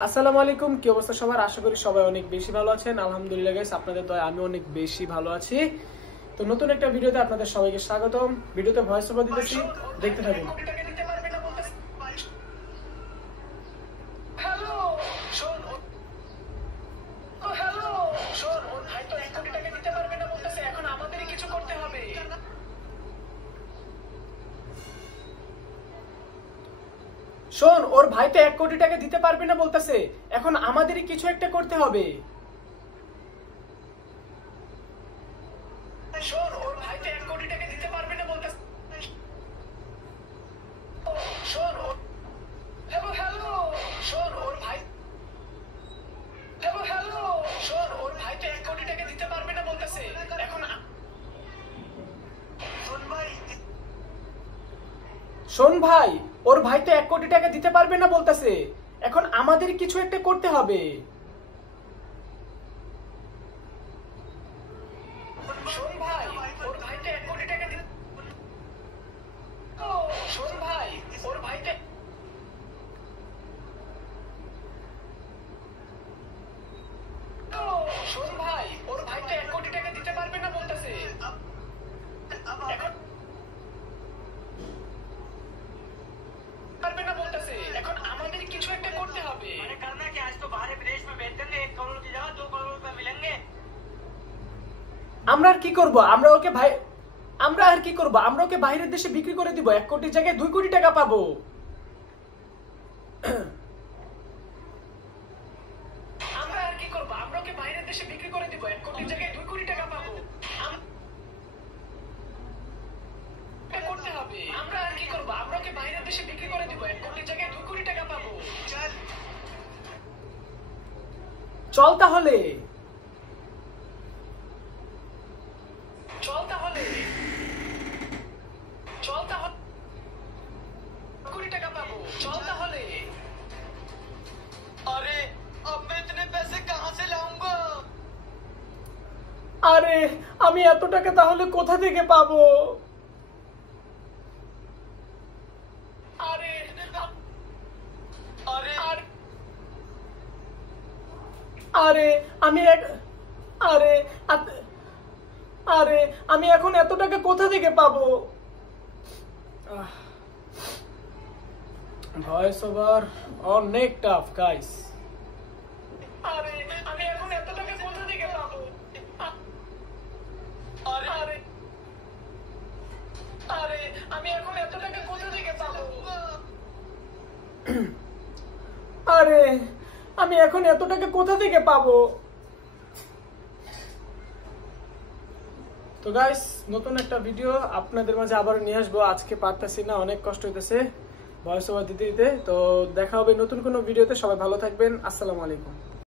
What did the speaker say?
আসসালামু আলাইকুম, কি অবস্থা সবার? আশা করি সবাই অনেক বেশি ভালো আছেন। আলহামদুলিল্লাহ গাইস, আপনাদের দয়ায় আমি অনেক বেশি ভালো আছি। তো নতুন একটা ভিডিওতে আপনাদের সবাইকে স্বাগতম। ভিডিওতে ভয়েস ওভার দিতেছি, দেখতে থাকুন। শোন, ওর ভাই তো 1 কোটি টাকা দিতে পারবে না বলতেছে, এখন আমাদেরই কিছু একটা করতে হবে। শোন, ওর ভাই তো 1 কোটি টাকা দিতে পারবে না বলতেছে। শোন, হ্যালো হ্যালো, শোন ওর ভাই, হ্যালো হ্যালো, শোন ওর ভাই তো 1 কোটি টাকা দিতে পারবে না বলতেছে, এখন শোন ভাই, ওর ভাই তো 1 কোটি টাকা দিতে পারবে না বলতেছে, এখন আমাদের কিছু একটা করতে হবে। শোন ভাই, ওর ভাই তো 1 কোটি টাকা দিতে, শোন ভাই, ওর ভাই তো, শোন ভাই, ওর ভাই তো 1 কোটি টাকা দিতে পারবে না বলতেছে, এখন পারবে না বলতেছে, এখন আমাদের কিছু একটা করতে হবে। मैंने करना कि आज तो बाहर विदेश में बेच देंगे, 1 करोड़ की जगह 2 करोड़ रुपए मिलेंगे। আমরা আর কি করব? আমরা ওকে ভাই, আমরা আর কি করব? আমরা ওকে বাইরের দেশে বিক্রি করে দিব, 1 কোটির জায়গায় 2 কোটি টাকা পাবো। আমরা আর কি করব? আমরা ওকে বাইরের দেশে বিক্রি করে দিব, 1 কোটির জায়গায় 2 কোটি টাকা পাবো। এটা করতে হবে। আমরা আর কি করব? আমরা ওকে বাইরের দেশে বিক্রি করে দিব, 1 কোটির জায়গায় 2 কোটি টাকা পাবো। চল তাহলে, চল তাহলে, চল তাহলে, 2 কোটি টাকা পাবো, চল তাহলে। अरे अब मैं इतने पैसे कहाँ से लाऊंगा? আরে আমি এত টাকা তাহলে কোথা থেকে পাবো? আরে अरे আরে আমি আরে আরে আমি এখন এত টাকা কোথা থেকে পাবো? ভয়েস ওভার অনেক টাফ গাইস। আরে আমি এখন এত টাকা কোথা থেকে পাবো? अरे আরে আরে আমি এখন এত টাকা কোথা থেকে পাবো? আরে আমি এখন এত টাকা কোথা থেকে পাবো? তো গাইস, নতুন একটা ভিডিও আপনাদের মাঝে আবার নিয়ে আসবো। আজকে পারতাছি না, অনেক কষ্ট হইতেছে ভয়েস ওভার দিতে দিতে। তো দেখা হবে নতুন কোনো ভিডিওতে। সবাই ভালো থাকবেন। আসসালামু আলাইকুম।